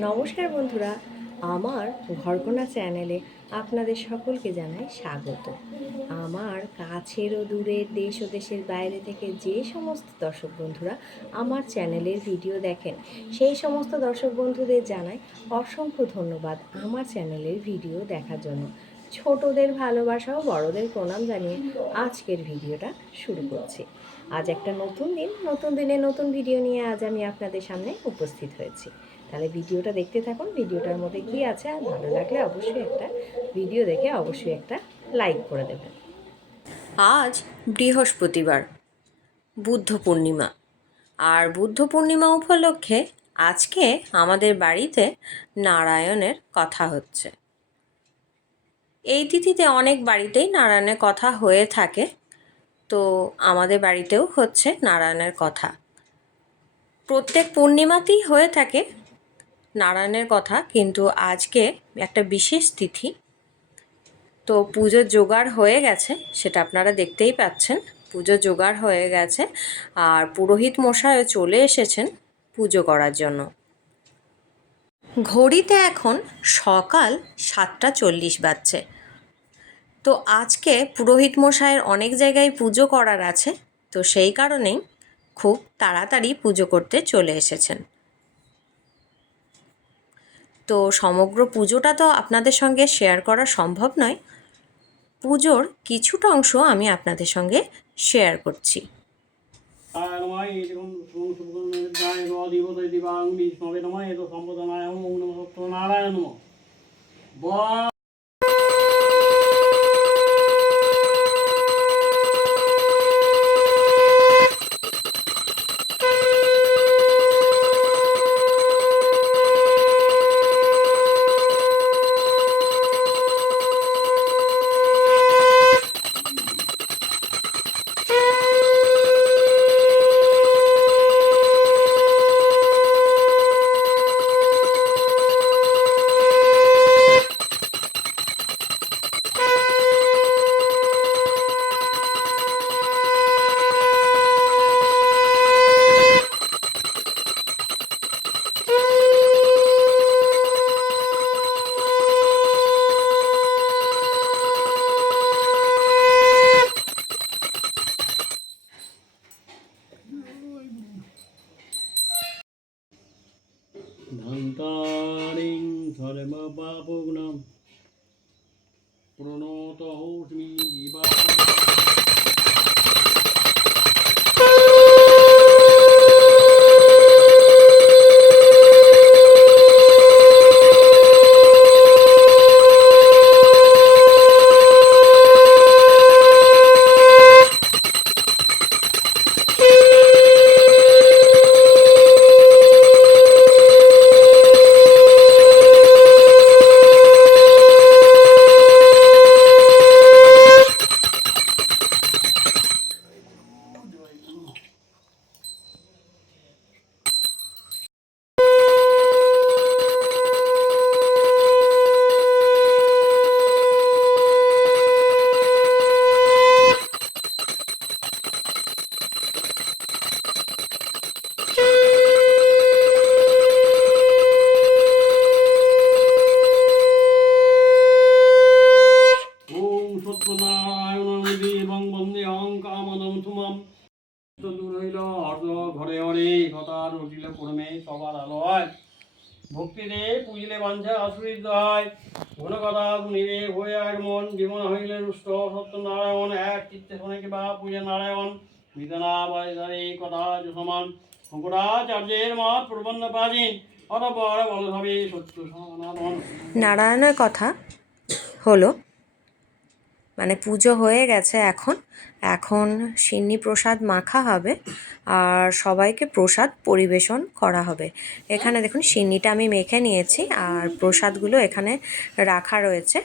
নমস্কার বন্ধুরা, আমার ঘরকোনা চ্যানেলে আপনাদের সকলকে জানাই স্বাগত। আমার কাছের ও দূরের দেশ ও দেশের বাইরে থেকে যে সমস্ত দর্শক বন্ধুরা আমার চ্যানেলের ভিডিও দেখেন, সেই সমস্ত দর্শক বন্ধুদের জানাই অসংখ্য ধন্যবাদ আমার চ্যানেলের ভিডিও দেখার জন্য। ছোটদের ভালোবাসা ও বড়দের প্রণাম জানিয়ে আজকের ভিডিওটা শুরু করছি। আজ একটা নতুন দিন, নতুন দিনে নতুন ভিডিও নিয়ে আজ আমি আপনাদের সামনে উপস্থিত হয়েছি। তাহলে ভিডিওটা দেখতে থাকুন। ভিডিওটার মধ্যে কী আছে আর ভালো লাগলে অবশ্যই একটা ভিডিও দেখে অবশ্যই একটা লাইক করে দেবেন। আজ বৃহস্পতিবার, বুদ্ধ পূর্ণিমা। আর বুদ্ধ পূর্ণিমা উপলক্ষে আজকে আমাদের বাড়িতে নারায়ণের কথা হচ্ছে। এই তিথিতে অনেক বাড়িতেই নারায়ণের কথা হয়ে থাকে। তো আমাদের বাড়িতেও হচ্ছে নারায়ণের কথা। প্রত্যেক পূর্ণিমাতেই হয়ে থাকে নারায়ণের কথা, কিন্তু আজকে একটা বিশেষ তিথি। তো পুজোর জোগাড় হয়ে গেছে, সেটা আপনারা দেখতেই পাচ্ছেন। পুজো জোগাড় হয়ে গেছে, আর পুরোহিত মশাইও চলে এসেছেন পুজো করার জন্য। ঘড়িতে এখন সকাল সাতটা চল্লিশ বাজছে। তো আজকে পুরোহিত মশাইয়ের অনেক জায়গায় পুজো করার আছে, তো সেই কারণেই খুব তাড়াতাড়ি পুজো করতে চলে এসেছেন। তো সমগ্র পুজোটা তো আপনাদের সঙ্গে শেয়ার করা সম্ভব নয়। পুজোর কিছুটা অংশ আমি আপনাদের সঙ্গে শেয়ার করছি। আয় সর্বপাপগুণম প্রণত হৌষ্মি দিবা দেবং বন্দে তুমম তো দূর হইল অর্ধ ঘরে পূর্ণে সবার আলোয়। ভক্তিতে পুজিলে বাঞ্ছা আশ্রিত হয় ঘন কথা হয়ে এক মন, জীবন হইলে রুষ্ট এক চিত্তে শোনে পূজা নারায়ণ। বিধানা বাজারে কথা শঙ্করাচার্যের মত প্রবন্ধ প্রাচীন। অতপর বলভাবে সত্য নারায়ণের কথা হলো মানে পুজো হয়ে গেছে এখন। এখন সিন্নি প্রসাদ মাখা হবে আর সবাইকে প্রসাদ পরিবেশন করা হবে। এখানে দেখুন, সিন্নিটা আমি মেখে নিয়েছি আর প্রসাদগুলো এখানে রাখা রয়েছে।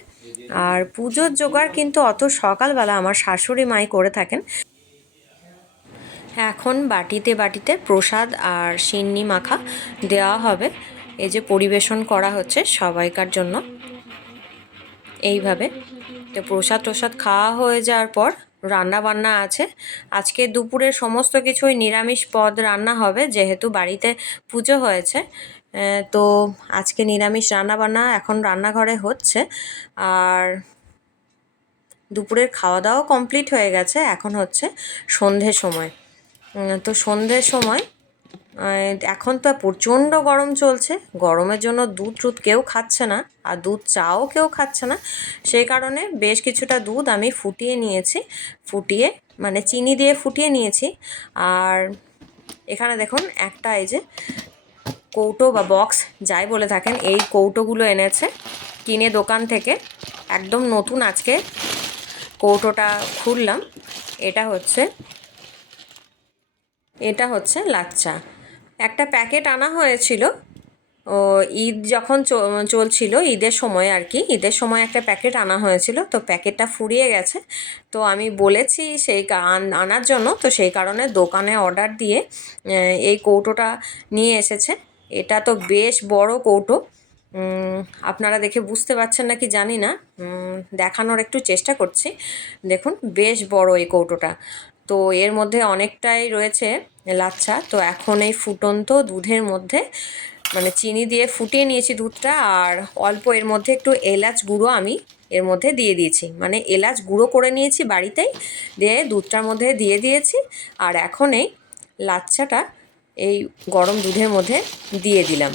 আর পুজোর জোগাড় কিন্তু অত সকালবেলা আমার শাশুড়ি মাই করে থাকেন। এখন বাটিতে বাটিতে প্রসাদ আর সিন্নি মাখা দেওয়া হবে। এই যে পরিবেশন করা হচ্ছে সবাইকার জন্য। এইভাবে তো প্রসাদ টসাদ খাওয়া হয়ে যাওয়ার পর রান্না বান্না আছে। আজকে দুপুরের সমস্ত কিছুই নিরামিষ পদ রান্না হবে, যেহেতু বাড়িতে পুজো হয়েছে। তো আজকে নিরামিষ রান্নাবান্না এখন রান্নাঘরে হচ্ছে। আর দুপুরের খাওয়া দাওয়া কমপ্লিট হয়ে গেছে, এখন হচ্ছে সন্ধ্যের সময়। তো সন্ধ্যের সময় এখন তো প্রচণ্ড গরম চলছে। গরমের জন্য দুধ টুধ কেউ খাচ্ছে না আর দুধ চাও কেউ খাচ্ছে না। সেই কারণে বেশ কিছুটা দুধ আমি ফুটিয়ে নিয়েছি। ফুটিয়ে মানে চিনি দিয়ে ফুটিয়ে নিয়েছি। আর এখানে দেখুন, একটা এই যে কৌটো বা বক্স, যাই বলে থাকেন, এই কৌটোগুলো এনেছে কিনে দোকান থেকে। একদম নতুন আজকে কৌটোটা খুললাম। এটা হচ্ছে এটা হচ্ছে লাচ্চা। একটা প্যাকেট আনা হয়েছিল। ও ঈদ যখন চলছিল, ঈদের সময় আর কি, ঈদের সময় একটা প্যাকেট আনা হয়েছিল, তো প্যাকেটটা ফুরিয়ে গেছে। তো আমি বলেছি সেই আনার জন্য, তো সেই কারণে দোকানে অর্ডার দিয়ে এই কৌটোটা নিয়ে এসেছে। এটা তো বেশ বড় কৌটো। আপনারা দেখে বুঝতে পারছেন না কি জানি না। দেখানোর একটু চেষ্টা করছি। দেখুন, বেশ বড় এই কৌটোটা। তো এর মধ্যে অনেকটাই রয়েছে লাচ্ছা। তো এখন এই ফুটন্ত দুধের মধ্যে মানে চিনি দিয়ে ফুটিয়ে নিয়েছি দুধটা আর অল্প এর মধ্যে একটু এলাচ গুঁড়ো আমি এর মধ্যে দিয়ে দিয়েছি। মানে এলাচ গুঁড়ো করে নিয়েছি বাড়িতেই, দিয়ে দুধটার মধ্যে দিয়ে দিয়েছি আর এখন এই লাচ্ছাটা এই গরম দুধের মধ্যে দিয়ে দিলাম।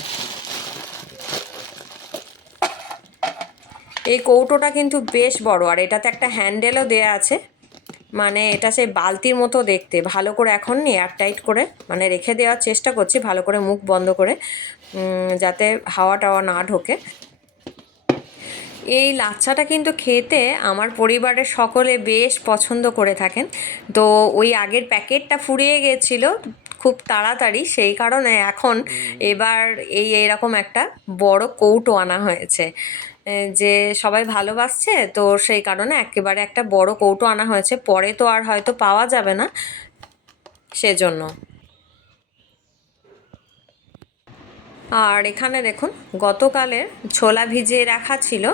এই কৌটোটা কিন্তু বেশ বড় আর এটাতে একটা হ্যান্ডেলও দেয়া আছে। মানে এটা সেই বালতির মতো দেখতে। ভালো করে এখন এয়ার টাইট করে মানে রেখে দেওয়ার চেষ্টা করছি ভালো করে মুখ বন্ধ করে যাতে হাওয়া টাওয়া না ঢোকে। এই লাচ্ছাটা কিন্তু খেতে আমার পরিবারের সকলে বেশ পছন্দ করে থাকেন। তো ওই আগের প্যাকেটটা ফুরিয়ে গেছিল খুব তাড়াতাড়ি সেই কারণে এখন এবার এই এরকম একটা বড় কৌটো আনা হয়েছে। যে সবাই ভালোবাসছে, তো সেই কারণে একেবারে একটা বড় কৌটো আনা হয়েছে। পরে তো আর হয়তো পাওয়া যাবে না, সেজন্য। আর এখানে দেখুন, গতকালের ছোলা ভিজিয়ে রাখা ছিল।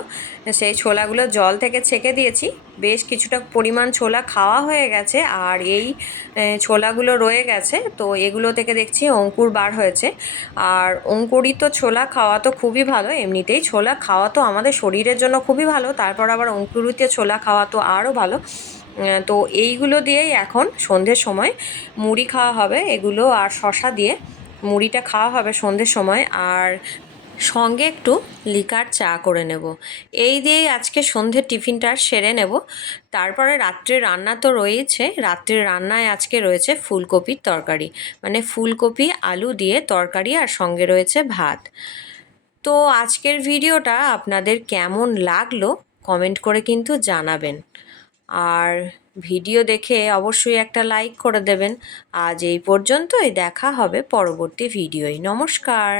সেই ছোলাগুলো জল থেকে ছেঁকে দিয়েছি। বেশ কিছুটা পরিমাণ ছোলা খাওয়া হয়ে গেছে আর এই ছোলাগুলো রয়ে গেছে। তো এগুলো থেকে দেখছি অঙ্কুর বার হয়েছে। আর অঙ্কুরিত ছোলা খাওয়া তো খুবই ভালো। এমনিতেই ছোলা খাওয়া তো আমাদের শরীরের জন্য খুবই ভালো। তারপর আবার অঙ্কুরিত ছোলা খাওয়া তো আরও ভালো। তো এইগুলো দিয়েই এখন সন্ধ্যের সময় মুড়ি খাওয়া হবে। এগুলো আর শশা দিয়ে মুড়িটা খাওয়া হবে সন্ধ্যের সময় আর সঙ্গে একটু লিকার চা করে নেব। এই দিয়েই আজকে সন্ধ্যের টিফিনটা সেরে নেব। তারপরে রাত্রে রান্না তো রয়েছে। রাত্রের রান্নায় আজকে রয়েছে ফুলকপির তরকারি। মানে ফুলকপি, আলু দিয়ে তরকারি আর সঙ্গে রয়েছে ভাত। তো আজকের ভিডিওটা আপনাদের কেমন লাগল কমেন্ট করে কিন্তু জানাবেন। আর ভিডিও দেখে অবশ্যই একটা লাইক করে দেবেন। আজ এই পর্যন্তই, দেখা হবে পরবর্তী ভিডিওয়। নমস্কার।